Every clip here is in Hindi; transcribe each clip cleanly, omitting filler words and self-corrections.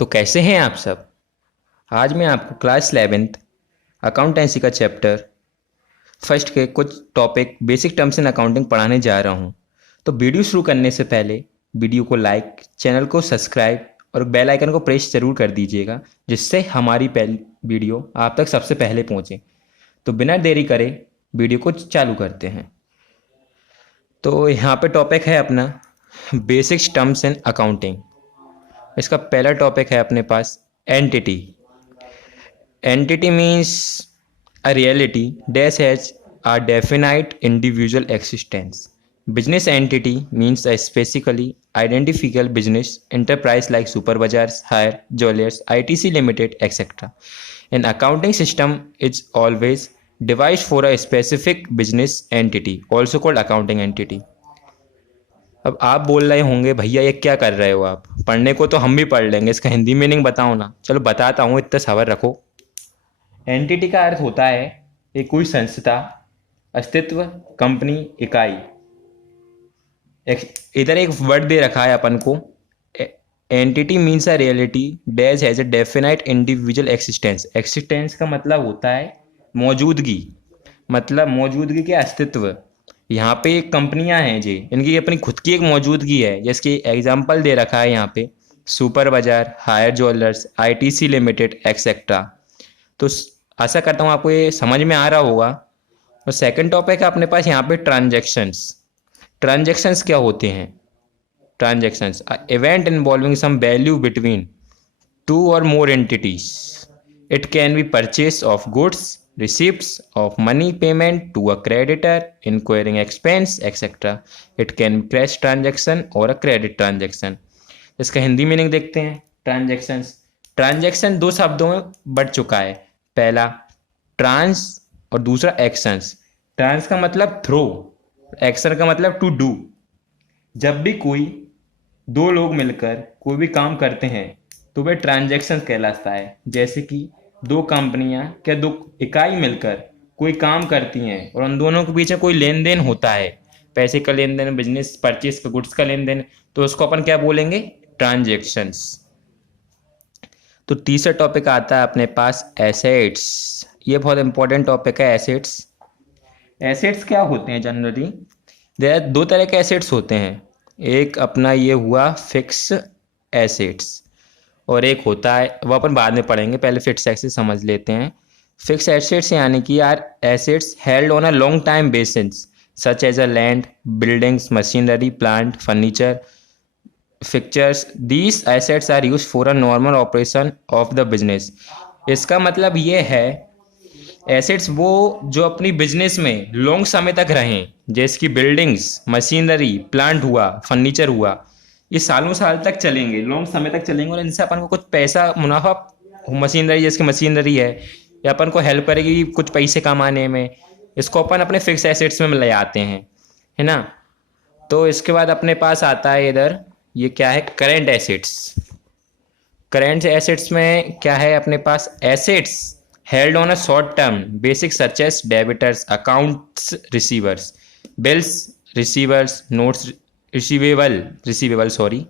तो कैसे हैं आप सब। आज मैं आपको क्लास 11th अकाउंटेंसी का चैप्टर फर्स्ट के कुछ topic basic terms in accounting पढ़ाने जा रहा हूं। तो वीडियो शुरू करने से पहले वीडियो को लाइक, चैनल को सब्सक्राइब और बेल आइकन को प्रेस जरूर कर दीजिएगा, जिससे हमारी पहली वीडियो आप तक सबसे पहले पहुंचे। तो बिना देरी करे वीडियो को चालू करते हैं। तो यहाँ पे टॉपिक है अपना बेसिक टर्म्स इन अकाउंटिंग। इसका पहला टॉपिक है अपने पास entity. Entity means a reality that has a definite individual existence. Business entity means a specifically identifiable business enterprise like superbazaars, hire, jewelers, ITC Limited, etc. An accounting system is always devised for a specific business entity, also called accounting entity. अब आप बोल रहे होंगे भैया ये क्या कर रहे हो आप, पढ़ने को तो हम भी पढ़ लेंगे, इसका हिंदी मीनिंग बताओ ना। चलो बताता हूँ, इतना सबर रखो। एंटिटी का अर्थ होता है एक कोई संस्था, अस्तित्व, कंपनी, इकाई। इधर एक वर्ड दे रखा है अपन को, entity means a reality that has a definite individual existence. Existence का मतलब होता है मौजूदगी, मतलब मौजूदगी के अस्तित्व। यहाँ पे एक कंपनियां हैं जी, इनकी अपनी खुद की एक मौजूदगी है, जिसकी एग्जाम्पल दे रखा है यहाँ पे सुपर बाजार, हायर ज्वेलर्स, आईटीसी लिमिटेड, एक्सेट्रा। तो आशा करता हूँ आपको ये समझ में आ रहा होगा। और सेकंड टॉपिक है अपने पास यहाँ पे ट्रांजैक्शंस। ट्रांजैक्शंस क्या होते हैं? Transactions event involving some value between two or more entities. It can be purchase of goods, receipts of money payment to a creditor, incurring expense, etc. It can be cash transaction or a credit transaction. इसका हिंदी मीनिंग देखते हैं। ट्रांजैक्शंस, ट्रांजैक्शन दो शब्दों में बढ़ चुका है। पहला ट्रांस और दूसरा एक्शंस। ट्रांस का मतलब थ्रो, एक्शन का मतलब टू डू। जब भी कोई दो लोग मिलकर कोई भी काम करते हैं तो वह ट्रांजैक्शन कहलाता है। जैसे कि दो कंपनियां क्या दो इकाई मिलकर कोई काम करती हैं और उन दोनों के बीच में कोई लेन देन होता है, पैसे का लेन देन, बिजनेस परचेज का, गुड्स का लेन देन, तो उसको अपन क्या बोलेंगे? ट्रांजैक्शंस। तो तीसरा टॉपिक आता है अपने पास एसेट्स। ये बहुत इंपॉर्टेंट टॉपिक है, एसेट्स। एसेट्स क्या होते हैं? जनरली दो तरह के एसेट्स होते हैं। एक अपना ये हुआ फिक्स एसेट्स, और एक होता है, वो अपन बाद में पढ़ेंगे, पहले फिक्स एसेट्स समझ लेते हैं। फिक्स एसेट्स यानी कि यार assets held on a long time basis, such as a land, buildings, machinery, plant, furniture, fixtures. These assets are use for a normal operation of the business. इसका मतलब ये है एसेट्स वो जो अपनी बिजनेस में लॉन्ग समय तक रहें, जैसे कि बिल्डिंग्स, मशीनरी, प्लांट हुआ, फर्नीचर हुआ, ये सालों साल तक चलेंगे, लॉन्ग समय तक चलेंगे और इनसे अपन को कुछ पैसा मुनाफा, मशीनरी जैसे मशीनरी है, या अपन को हेल्प करेगी कुछ पैसे कमाने में, इसको अपन अपने फिक्स एसेट्स में ले आते हैं, है ना। तो इसके बाद अपने पास आता है इधर, ये क्या है? Current assets. करेंट एसेट्स में क्या है अपने पास? Assets held on a short term basic such as debtors, accounts receivers, bills, receivers, notes receivable sorry,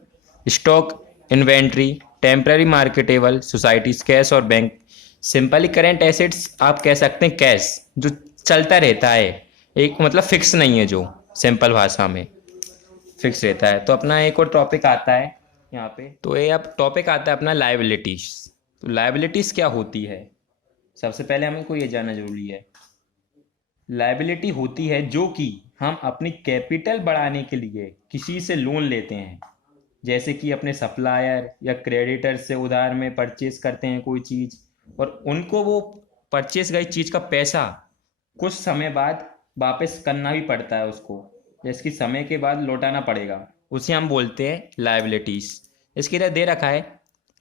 stock, inventory, temporary marketable, societies, cash और बैंक। सिंपली करेंट एसेट्स आप कह सकते हैं कैश, जो चलता रहता है, एक मतलब फिक्स नहीं है, जो सिंपल भाषा में फिक्स रहता है। तो अपना एक और टॉपिक आता है यहाँ पे, तो ये अब टॉपिक आता है अपना लायबिलिटीज। तो लायबिलिटीज क्या होती है? सबसे पहले हमको ये जानना जरूरी है। लायबिलिटी होती है जो कि हम अपनी कैपिटल बढ़ाने के लिए किसी से लोन लेते हैं, जैसे कि अपने सप्लायर या क्रेडिटर से उधार में परचेज करते हैं कोई चीज़, और उनको वो परचेज गई चीज़ का पैसा कुछ समय बाद वापस करना भी पड़ता है उसको, जैसे कि समय के बाद लौटाना पड़ेगा, उसे हम बोलते हैं लायबिलिटीज। इसके इधर दे रखा है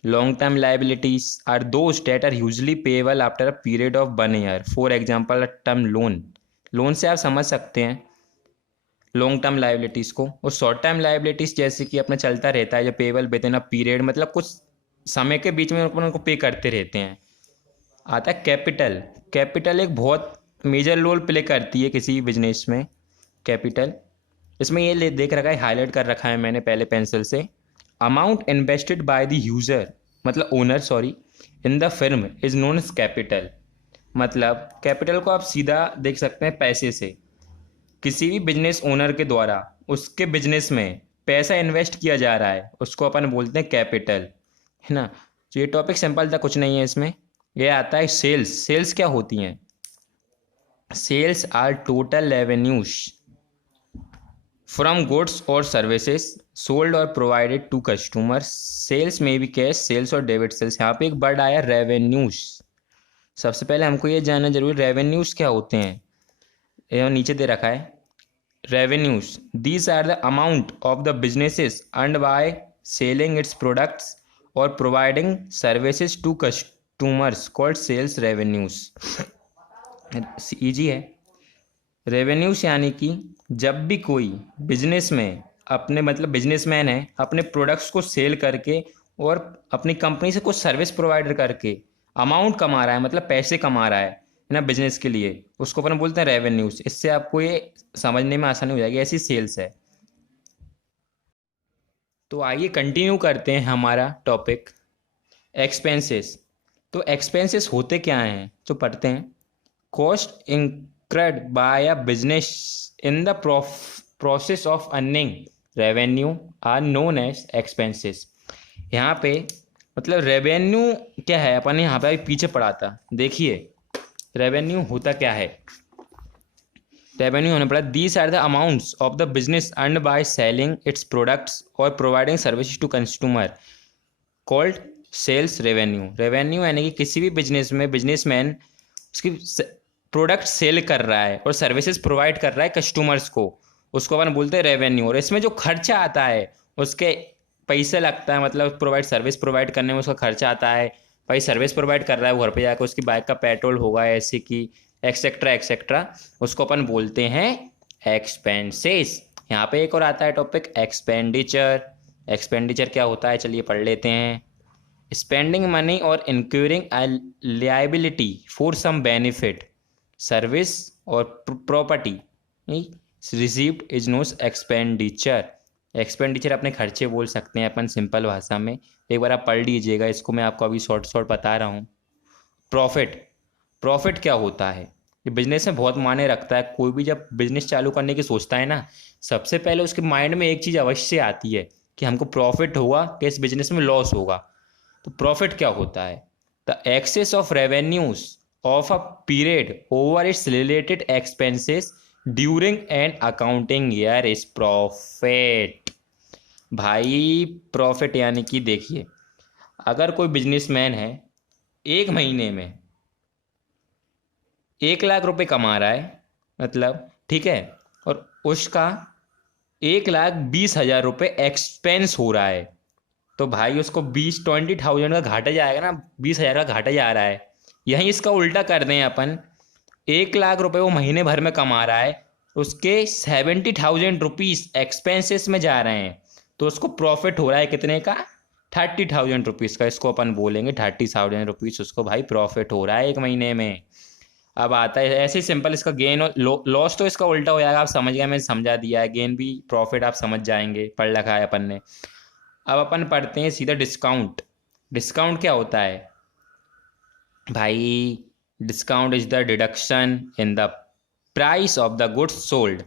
long term liabilities are those debt are usually payable after a period of 1 year. For example term loan, loan से आप समझ सकते हैं लॉन्ग टर्म लायबिलिटीज को। और शॉर्ट टर्म लायबिलिटीज जैसे कि अपना चलता रहता है, जो payable with in a period, मतलब कुछ समय के बीच में अपन उनको पे करते रहते हैं। आता है कैपिटल। कैपिटल एक बहुत मेजर रोल प्ले करती है किसी बिजनेस में, कैपिटल। इसमें ये देख रखा है, हाईलाइट कर रखा है मैंने पहले पेंसिल से, amount invested by the user मतलब owner sorry in the firm is known as capital. मतलब कैपिटल को आप सीधा देख सकते हैं पैसे से। किसी भी बिजनेस ओनर के द्वारा उसके बिजनेस में पैसा इन्वेस्ट किया जा रहा है उसको अपन बोलते हैं कैपिटल, है ना। तो ये टॉपिक सिंपल था, कुछ नहीं है इसमें। ये आता है सेल्स। सेल्स क्या होती हैं? Sales are total revenues from goods और सर्विसेज सोल्ड और प्रोवाइडेड टू कस्टमर्स। सेल्स में भी कैश सेल्स और डेबिट सेल्स। यहाँ पे एक वर्ड आया रेवेन्यूज। सबसे पहले हमको ये जानना जरूरी, रेवेन्यूज क्या होते हैं। ये नीचे दे रखा है revenues, these are the amount of the businesses earned by selling its products और providing services to customers called sales revenues. Easy है। रेवेन्यूज यानी कि जब भी कोई बिजनेस में अपने मतलब बिजनेसमैन है अपने प्रोडक्ट्स को सेल करके और अपनी कंपनी से कुछ सर्विस प्रोवाइडर करके अमाउंट कमा रहा है, मतलब पैसे कमा रहा है ना बिजनेस के लिए, उसको अपन बोलते हैं रेवेन्यूज। इससे आपको ये समझने में आसानी हो जाएगी, ऐसी सेल्स है। तो आइए कंटिन्यू करते हैं हमारा टॉपिक एक्सपेंसेस। तो एक्सपेंसेस होते क्या हैं तो पढ़ते हैं। Cost incurred by a business in the process of earning revenue are known as expenses। यहाँ पे मतलब रेवेन्यू क्या है, अपन ने यहाँ पे अभी पीछे पढ़ा था। देखिए रेवेन्यू होता क्या है। रेवेन्यू होने पड़ा these are the amounts of the business earn by selling its products और providing services to consumer called sales revenue. Revenue यानी कि किसी भी बिजनेस में बिजनेसमैन उसकी प्रोडक्ट सेल कर रहा है और सर्विसेज प्रोवाइड कर रहा है कस्टमर्स को, उसको अपन बोलते हैं रेवेन्यू। और इसमें जो खर्चा आता है उसके पैसे लगता है, मतलब प्रोवाइड सर्विस प्रोवाइड करने में उसका खर्चा आता है। भाई सर्विस प्रोवाइड कर रहा है वो घर पे जाकर उसकी बाइक का पेट्रोल होगा ऐसे की एक्सेट्रा एक्सेट्रा, उसको अपन बोलते हैं एक्सपेंसेस। यहाँ पे एक और आता है टॉपिक एक्सपेंडिचर। एक्सपेंडिचर क्या होता है चलिए पढ़ लेते हैं। स्पेंडिंग मनी और incurring a liability for some benefit service और property received is known expenditure. Expenditure अपने खर्चे बोल सकते हैं अपन सिंपल भाषा में। एक बार आप पढ़ लीजिएगा इसको, मैं आपको अभी शॉर्ट शॉर्ट बता रहा हूँ। प्रॉफिट। प्रॉफिट क्या होता है ये बिजनेस में बहुत मायने रखता है। कोई भी जब बिजनेस चालू करने की सोचता है ना, सबसे पहले उसके माइंड में एक चीज़ अवश्य आती है कि हमको प्रॉफिट होगा कि इस बिजनेस में लॉस होगा। तो प्रॉफिट क्या होता है? The excess of revenues of a period over its related expenses during an accounting year is profit। भाई प्रॉफिट यानी कि देखिए अगर कोई बिजनेसमैन है एक महीने में 1 लाख रुपए कमा रहा है, मतलब ठीक है, और उसका 1,20,000 रुपये एक्सपेंस हो रहा है, तो भाई उसको 20,000 का घाटा जाएगा ना, 20,000 का घाटा जा रहा है। यहीं इसका उल्टा कर दें अपन, 1 लाख रुपए वो महीने भर में कमा रहा है, उसके 70,000 रुपीज़ एक्सपेंसेस में जा रहे हैं, तो उसको प्रॉफिट हो रहा है कितने का? 30,000 रुपीज़ का। इसको अपन बोलेंगे 30,000 रुपीज़, उसको भाई प्रॉफिट हो रहा है एक महीने में। अब आता है ऐसे सिंपल इसका गेन और लॉस तो इसका उल्टा हो जाएगा। आप समझ गए, मैंने समझा दिया है। गेन भी प्रॉफिट आप समझ जाएंगे, पढ़ रखा है अपन ने। अब अपन पढ़ते हैं सीधा डिस्काउंट। डिस्काउंट क्या होता है भाई? Discount is the deduction in the price of the goods sold.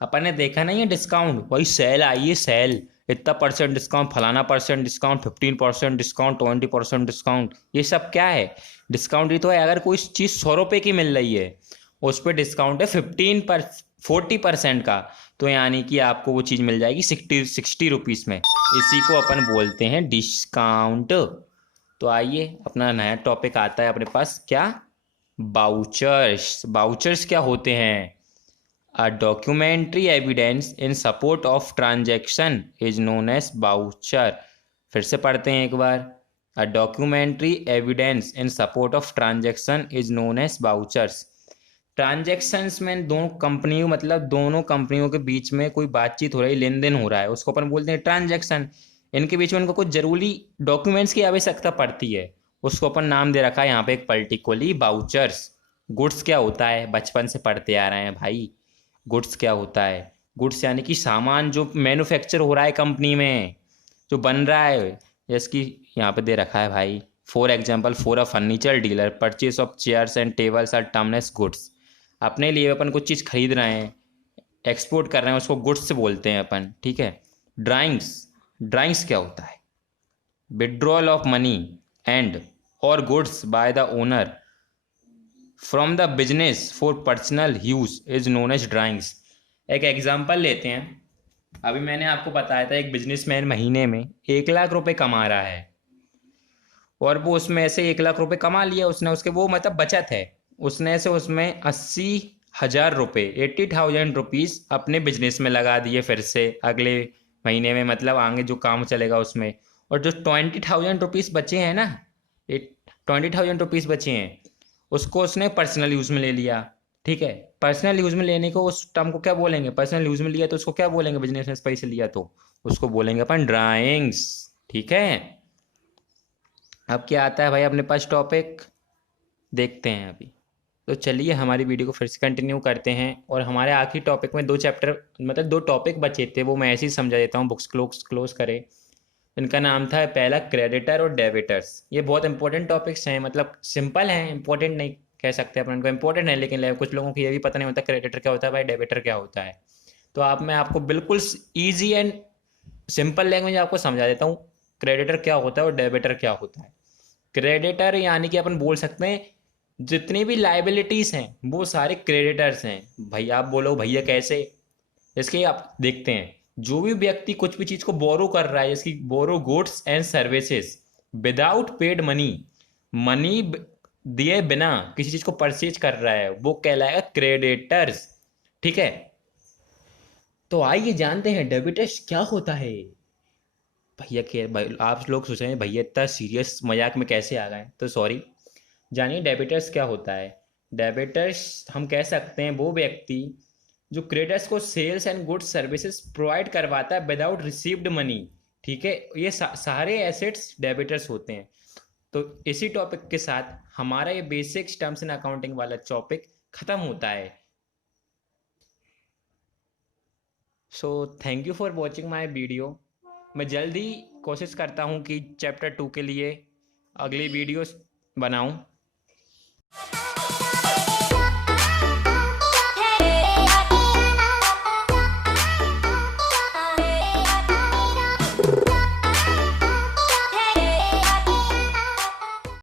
अपन ने देखा नहीं है डिस्काउंट, वही सेल आई है, सेल इतना परसेंट डिस्काउंट, फलाना परसेंट डिस्काउंट, 15% डिस्काउंट, 20% डिस्काउंट। ये सब क्या है? डिस्काउंट ही तो है। अगर कोई चीज़ 100 रुपये की मिल रही है उस पर डिस्काउंट है 40% का, तो यानी कि आपको वो चीज़ मिल जाएगी 60 रुपीज़ में। इसी को अपन बोलते हैं डिस्काउंट। तो आइए अपना नया टॉपिक आता है अपने पास, क्या? बाउचर्स। बाउचर्स क्या होते हैं? A documentary evidence in support of transaction is known as voucher. फिर से पढ़ते हैं एक बार। A documentary evidence in support of transaction is known as vouchers. Transactions में दोनों कंपनियों, मतलब दोनों कंपनियों के बीच में कोई बातचीत हो रही, लेन देन हो रहा है, उसको अपन बोलते हैं ट्रांजैक्शन। इनके बीच में उनको कुछ जरूरी डॉक्यूमेंट्स की आवश्यकता पड़ती है, उसको अपन नाम दे रखा है यहाँ पे एक पर्टिकुलरली बाउचर्स। गुड्स क्या होता है? बचपन से पढ़ते आ रहे हैं भाई। गुड्स क्या होता है? गुड्स यानी कि सामान जो मैन्युफैक्चर हो रहा है कंपनी में, जो बन रहा है, जैसे कि यहाँ पे दे रखा है भाई, for example for a furniture dealer purchase of chairs and tables are termed as goods. अपने लिए अपन कुछ चीज़ खरीद रहे हैं, एक्सपोर्ट कर रहे हैं, उसको गुड्स बोलते हैं अपन, ठीक है। ड्राइंग्स, ड्राइंग्स क्या होता है? विड्रॉल ऑफ मनी एंड और goods by the owner from the business for personal use is known as drawings. एक एग्जाम्पल लेते हैं। अभी मैंने आपको बताया था एक बिजनेसमैन महीने में 1 लाख रुपए कमा रहा है, और वो उसमें से 1 लाख रुपए कमा लिया उसने, उसके वो मतलब बचत है। उसने से उसमें 80,000 रुपये 80,000 रुपीज़ अपने बिजनेस में लगा दिए फिर से अगले महीने में, मतलब आगे जो काम चलेगा उसमें। और जो 20,000 रुपीज़ बचे हैं ना, 20,000 रुपीज़ बचे हैं, उसको उसने पर्सनल यूज़ में ले लिया। ठीक है, पर्सनल यूज़ में लेने को उस टर्म को क्या बोलेंगे? पर्सनल यूज़ में लिया तो उसको क्या बोलेंगे? बिजनेस में पैसे लिया तो उसको बोलेंगे अपन ड्राइंग्स। ठीक है, अब क्या आता है भाई अपने पास टॉपिक, देखते हैं अभी। तो चलिए हमारी वीडियो को फिर से कंटिन्यू करते हैं। और हमारे आखिरी टॉपिक में 2 चैप्टर, मतलब 2 टॉपिक बचे थे, वो मैं ऐसे ही समझा देता हूँ, बुक्स क्लोज करें। इनका नाम था पहला क्रेडिटर और डेबिटर्स। ये बहुत इंपॉर्टेंट टॉपिक्स हैं, मतलब सिंपल हैं, इंपॉर्टेंट नहीं कह सकते अपन इनको, इंपॉर्टेंट है लेकिन कुछ लोगों को ये भी पता नहीं होता क्रेडिटर क्या होता है भाई, डेबिटर क्या होता है। तो मैं आपको बिल्कुल ईजी एंड सिंपल लैंग्वेज आपको समझा देता हूँ, क्रेडिटर क्या होता है और डेबिटर क्या होता है। क्रेडिटर यानी कि अपन बोल सकते हैं जितनी भी लाइबिलिटीज हैं वो सारे क्रेडिटर्स हैं। भाई आप बोलो भैया कैसे? इसके आप देखते हैं, जो भी व्यक्ति कुछ भी चीज को बोरो कर रहा है, जैसे borrow goods and services without paid money, money दिए बिना किसी चीज को परचेज कर रहा है, वो कहलाएगा क्रेडिटर्स। ठीक है, तो आइए जानते हैं डेबिटर्स क्या होता है। भैया के भाई आप लोग सोच रहे हैं भैया इतना सीरियस मजाक में कैसे आ गए, तो सॉरी। जानिए डेबिटर्स क्या होता है। डेबिटर्स हम कह सकते हैं वो व्यक्ति जो क्रेडिटर्स को sales and goods services provide करवाता है विदाउट रिसीव्ड मनी। ठीक है, ये सारे एसेट्स डेबिटर्स होते हैं। तो इसी टॉपिक के साथ हमारा ये बेसिक टर्म्स इन अकाउंटिंग वाला टॉपिक खत्म होता है। So thank you for watching my video. मैं जल्दी कोशिश करता हूँ कि चैप्टर 2 के लिए अगली वीडियोस बनाऊँ।